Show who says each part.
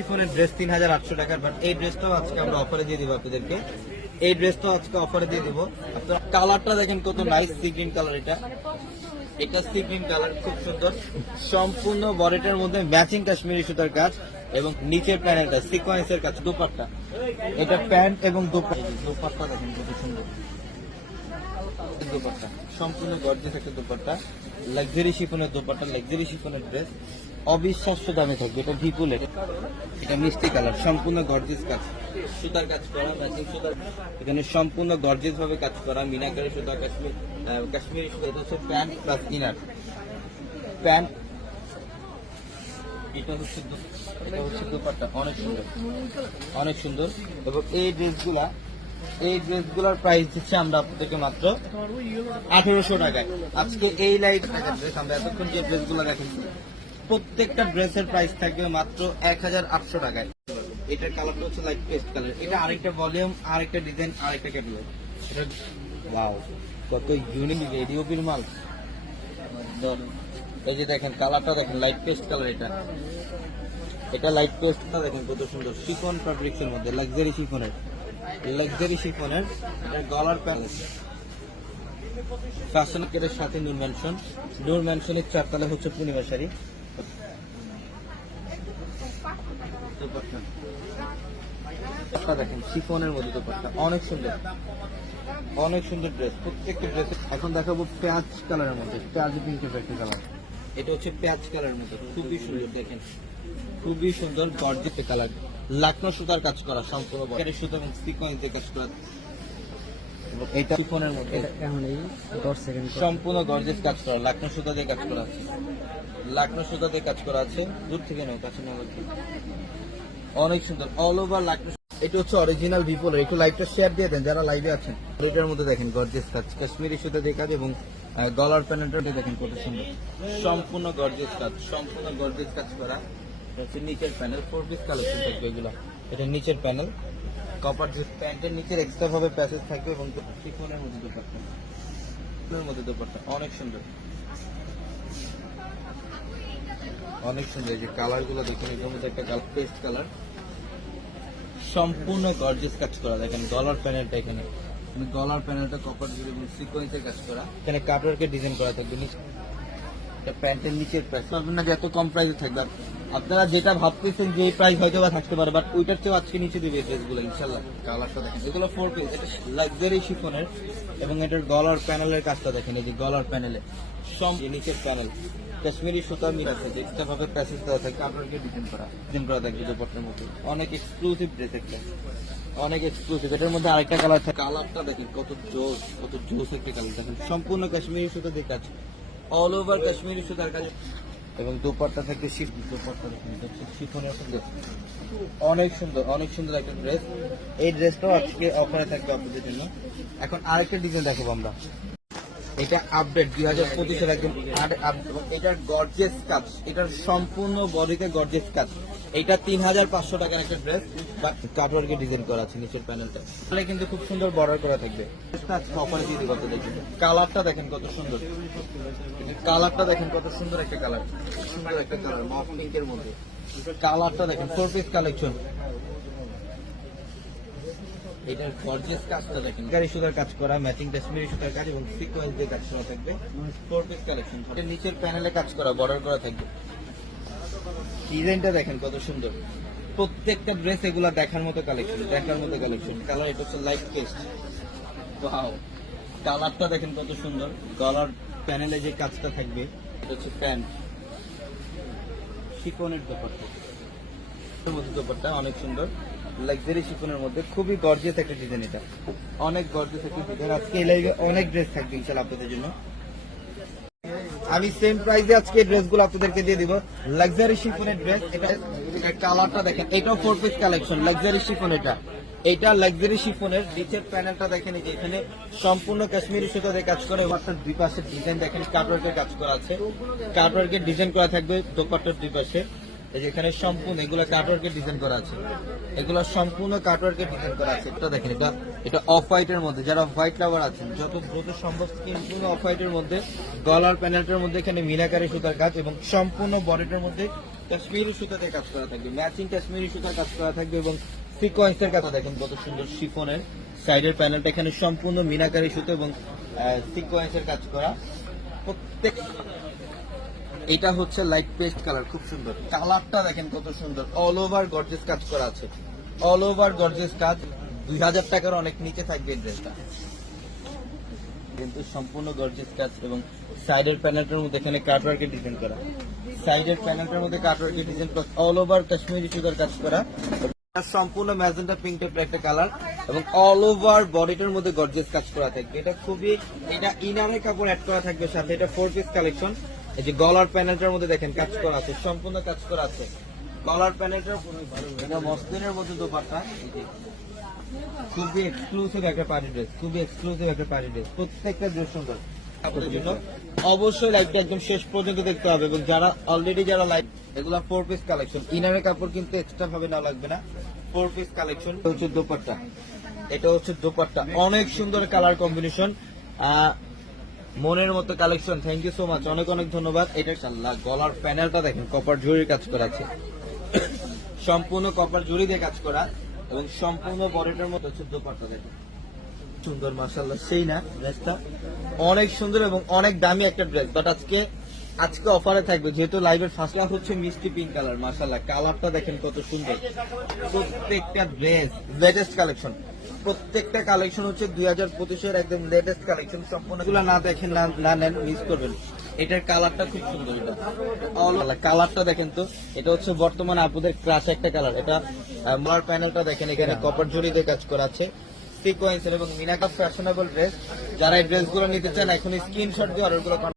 Speaker 1: শিফনের ড্রেস তিন হাজার আটশো টাকার বাট এই ড্রেসটাও আজকে আমরা অফারে দিয়ে দিব আপনাদেরকে। এই ড্রেসটাও আজকে অফারে দিয়ে দিব। আপনারা কালারটা দেখেন কত নাইস সি গ্রিন কালার এটা। এটা সি গ্রিন কালার খুব সুন্দর। সম্পূর্ণ বডিটার মধ্যে ম্যাচিং কাশ্মীরি সুতার কাজ এবং নিচের প্যানেলটা সিকোয়েন্সের কাজ, দুপাট্টা। এটা প্যান্ট এবং দুপাট্টা। দুপাট্টা দেখেন কত সুন্দর। দুপাট্টা। সম্পূর্ণ গর্জেস একটা দুপাট্টা। লাক্সারি শিফনের দুপাট্টা লাক্সারি শিফনের ড্রেস অবিশ্বাস্য দামে থাকবে, এটা ভিপুলের। এটা মিষ্টি কালার, সম্পূর্ণ গর্জেস কাজ। সুতার কাজ করা ম্যাচিং সুতার। এখানে সম্পূর্ণ গর্জেস ভাবে কাজ করা, মিনাকারি সুতা, কাশ্মীর কাশ্মীরি সুতা, এটা হচ্ছে প্যান্ট প্লাস ইনার প্যান্ট, এটা হচ্ছে এটা হচ্ছে অনেক সুন্দর। অনেক সুন্দর। এই ড্রেসগুলা, এই ড্রেসগুলোর আমরা মাত্র আঠেরোশো টাকায়। আজকে এই ড্রেস আমরা এতক্ষণ যে ড্রেসগুলো দেখেছি প্রত্যেকটা ড্রেসের প্রাইস থাকবে মাত্র এক হাজার আটশো টাকায়। এটার কালারটা হচ্ছে লাইট পেস্ট কালার এটা আরেকটা ভলিউম আরেকটা ডিজাইন আরেকটা ক্যাটালগ এটা কত ইউনিক রেডিওপির মাল। এই যে দেখেন কালারটা দেখেন লাইট পেস্ট কালার এটা। এটা লাইট পেস্টটা দেখেন কত সুন্দর। শিফন ফ্যাব্রিক্সের মধ্যে লাক্সারি শিফনের লাক্সারি শিফনের এটা গলার প্যালেস ফ্যাশন কেটের সাথে নূর ম্যানশন নূর ম্যানশনের চারতলা হচ্ছে পূর্ণিমা শাড়ি। দুপাট্টা। দেখেন, শিফনের মধ্যে দোপাট্টা। অনেক সুন্দর। অনেক সুন্দর ড্রেস প্রত্যেকটা ড্রেস এখন দেখাবো পেঁয়াজ কালারের মধ্যে। পেঁয়াজ পিঙ্কের একটা কালার এটা হচ্ছে পেঁয়াজ কালারের মধ্যে। খুবই সুন্দর, দেখেন। খুবই সুন্দর গর্জিত কালার লাকনো সুতার কাজ করা সম্পূর্ণ সুতা এবং সিকোয়েন্স দিয়ে কাজ করা। এটা শিফনের মধ্যে।
Speaker 2: এখন এই দশ সেকেন্ড
Speaker 1: সম্পূর্ণ গর্জেস কাজ করা লাকনো সুতা দিয়ে কাজ করা আছে। লাকনো সুতা দিয়ে কাজ করা আছে। দূর থেকে নয় কাছে নেওয়া অনেক সুন্দর অল ওভার লাকনো এটা হচ্ছে অরিজিনাল ভিপোল একটু লাইভটা শেয়ার দিয়ে দেন যারা লাইভে আছেন। এটার মধ্যে দেখেন গর্জেস কাজ কাশ্মীরি সুতা দিয়ে কাজ এবং গলার প্যানেলটা দেখেন কত সুন্দর। সম্পূর্ণ গর্জেস কাজ সম্পূর্ণ গর্জেস কাজ করা। এটা হচ্ছে নিচের প্যানেল ফোর পিস কালেকশন থাকবে এগুলো। এটা নিচের প্যানেল কপার প্যান্টের নিচের এক্সট্রা ভাবে প্যাসেজ থাকবে এবং শিফনের মধ্যে দুপাট্টা। মধ্যে দুপাট্টা। অনেক সুন্দর। অনেক সুন্দর। যে কালারগুলো দেখুন, এটার মধ্যে একটা কালার পেস্ট কালার সম্পূর্ণ গর্জিয়াস কাজ করা। দেখেন গলার প্যানেলটা এখানে। গলার প্যানেলটা কপার জুড়ে এবং সিকোয়েন্সের কাজ করা। এখানে কাটওয়ার্কে ডিজাইন করা থাকবে। নিচে এটা প্যান্টের নিচের প্রাইস ভাববেন না এত কম প্রাইসে থাকবে আপনারা যেটা ভাবতেছেন যে প্রাইস হয়তো বা থাকতে পারে বাট ওইটার চেয়েও আজকে নিচে দেবে ড্রেসগুলো ইনশাল্লাহ কালারটা দেখেন। এগুলো ফোর পিস এটা লাক্সারি শিফনের এবং এটার গলার প্যানেলের কাজটা দেখেন এই যে গলার প্যানেলে সব নিচের প্যানেল কাশ্মীরি সুতা মিল আছে যে এক্সট্রা ভাবে প্যাসেজ দেওয়া থাকে আপনাকে ডিজাইন করা ডিজাইন করা থাকবে দুপাট্টার মধ্যে। অনেক এক্সক্লুসিভ ড্রেস একটা। অনেক এক্সক্লুসিভ এটার মধ্যে আরেকটা কালার থাকে। কালারটা দেখেন কত জোস কত জোস একটা কালার দেখেন সম্পূর্ণ কাশ্মীরি সুতা দিয়ে কাজ। অল ওভার কাশ্মীরি সুতার কাজ। এবং দুপাট্টা থাকবে শিফট দুপাট্টা শিফনের অনেক সুন্দর অনেক সুন্দর একটা ড্রেস এই ড্রেসটাও আজকে অফারে থাকবে আপনাদের জন্য। এখন আরেকটা ডিজাইন দেখাবো আমরা। এটা আপডেট দুই হাজার পঁচিশের একদম এটার গর্জেস কাজ এটার সম্পূর্ণ বডিতে গর্জেস কাজ এটা তিন হাজার পাঁচশো টাকার একটা ড্রেস বাট কাটওয়ার্কে ডিজাইন করা আছে নিচের প্যানেলটা তাহলে কিন্তু খুব সুন্দর বর্ডার করা থাকবে। অফারে দিয়ে আপনাদের জন্য কালারটা দেখেন কত সুন্দর। কালারটা দেখেন কত সুন্দর একটা কালার সুন্দর একটা কালার মফ পিঙ্কের মধ্যে। কালারটা দেখেন ফোর পিস কালেকশন এটার গর্জিয়াস কাজটা দেখেন। গাড়ি সুতার কাজ করা ম্যাচিং কাশ্মীরি সুতার কাজ এবং সিকোয়েন্স দিয়ে কাজ করা থাকবে। ফোর পিস কালেকশন এর নিচের প্যানেলে কাজ করা বর্ডার করা থাকবে। ডিজাইনটা দেখেন কত সুন্দর। প্রত্যেকটা ড্রেস এগুলা দেখার মতো কালেকশন দেখার মতো কালেকশন কালার এটা হচ্ছে লাইট পেস্ট ওয়াও কালারটা দেখেন কত সুন্দর। গলার প্যানেলে যে কাজটা থাকবে এটা হচ্ছে প্যান্ট দোপাট্টা। দোপাট্টা অনেক সুন্দর। লাক্সারি শিফনের মধ্যে খুবই গর্জিয়াস একটা ডিজাইন এটা। অনেক গর্জিয়াস একটা ডিজাইন আজকে এই লাইভে অনেক ড্রেস থাকবে ইনশাল্লাহ আপনাদের জন্য। আমি সেম প্রাইসে আজকে ড্রেসগুলো আপনাদেরকে দিয়ে দিব। লাক্সারি শিফনের ড্রেস এটা কালারটা দেখেন, এটাও four piece collection luxury chiffon এটা। এটা লাক্সারি শিফনের, নিচের প্যানেলটা দেখেন এই যে এখানে সম্পূর্ণ কাশ্মীরি সুতো দিয়ে কাজ করে অর্থাৎ দুই পাশের ডিজাইন দেখেন কাটওয়ার্কের কাজ করা আছে। কাটওয়ার্কের ডিজাইন করা থাকবে, দোপাট্টার দুই পাশে। এই যে এখানে সম্পূর্ণ, এগুলো কাটওয়ার্কের ডিজাইন করা আছে। এগুলো সম্পূর্ণ কাটওয়ার্কের ডিজাইন করা আছে। এটা দেখেন, এটা এটা অফ হোয়াইটের মধ্যে, যারা হোয়াইট লাভার আছেন, যত দ্রুত সম্ভব সম্পূর্ণ অফ হোয়াইটের মধ্যে, গলার প্যানেলটার মধ্যে এখানে মিনাকারি সুতার কাজ এবং সম্পূর্ণ বডিটার মধ্যে কাশ্মীরি সুতাতে কাজ করা থাকবে। ম্যাচিং কাশ্মীরি সুতার কাজ করা থাকবে এবং সিকোয়েন্সের কথা দেখেন কত সুন্দর শিফনের সাইডের প্যানেলটা এখানে সম্পূর্ণ মিনাকারি সুতো এবং সিকোয়েন্সের কাজ করা। প্রত্যেক এটা হচ্ছে লাইট পেস্ট কালার খুব সুন্দর। কালারটা দেখেন কত সুন্দর। অল ওভার গর্জেস কাজ করা আছে। অল ওভার গর্জেস কাজ। দুই হাজার টাকার অনেক নিচে থাকবে ড্রেসটা কিন্তু সম্পূর্ণ গর্জেস কাজ এবং সাইডের প্যানেলটার মধ্যে এখানে কাটওয়ার্কের ডিজাইন করা। সাইডের প্যানেলটার মধ্যে কাটওয়ার্কের design plus all over Kashmiri সুতার কাজ করা। সম্পূর্ণ ম্যাজেন্টা পিঙ্ক টাইপের একটা কালার এবং অল ওভার বডিটার মধ্যে গর্জেস কাজ করা থাকবে। এটা খুবই, এটা ইনারের কাপড় অ্যাড করা থাকবে, সাথে এটা ফোর পিস কালেকশন এই যে গলার প্যানেলটার মধ্যে দেখেন, কাজ করা আছে, সম্পূর্ণ কাজ করা আছে। গলার প্যানেলটার এটা মসলিনের মধ্যে দোপাট্টা। খুবই এক্সক্লুসিভ একটা পার্টি ড্রেস খুবই এক্সক্লুসিভ একটা পার্টি ড্রেস প্রত্যেকটা ড্রেস সুন্দর। আপনাদের জন্য অবশ্যই লাইভটা একদম শেষ পর্যন্ত দেখতে হবে এবং যারা অলরেডি যারা লাইভ এগুলা ফোর পিস কালেকশন ইনারের কাপড় কিন্তু এক্সট্রা ভাবে না লাগবে না। ফোর পিস কালেকশন হচ্ছে দোপাট্টা। এটা হচ্ছে দোপাট্টা। অনেক সুন্দর কালার কম্বিনেশন মনের মতো collection thank you so much অনেক অনেক ধন্যবাদ। এটা চাল্লা গলার প্যানেলটা দেখেন কপার জরির কাজ করা আছে। সম্পূর্ণ কপার জরি দিয়ে কাজ করা এবং সম্পূর্ণ বডিটার মতো হচ্ছে দোপাট্টা দেখেন। সুন্দর মার্শাল্লাহ সেই না ড্রেসটা অনেক সুন্দর এবং অনেক দামি একটা ড্রেস বাট আজকে আজকে অফারে থাকবে, যেহেতু লাইভের ফার্স্ট হাফ হচ্ছে মিষ্টি পিঙ্ক কালার মার্শাল্লাহ কালারটা দেখেন কত সুন্দর। প্রত্যেকটা ড্রেস লেটেস্ট কালেকশন প্রত্যেকটা কালেকশন হচ্ছে দুই হাজার পঁচিশের একদম লেটেস্ট কালেকশন সম্পূর্ণ এগুলো না দেখেন না নেন মিস করবেন। এটার কালারটা খুব সুন্দর এটা। কালারটা দেখেন তো এটা হচ্ছে বর্তমানে আপুদের ক্রাশ একটা কালার এটা মার প্যানেলটা দেখেন এখানে কপার জড়ি দিয়ে কাজ করা আছে। সিকোয়েন্সের এবং মিনাকা ফ্যাশনেবল ড্রেস যারা এই ড্রেসগুলো নিতে চান এখন স্ক্রিনশট দিয়ে অর্ডারগুলো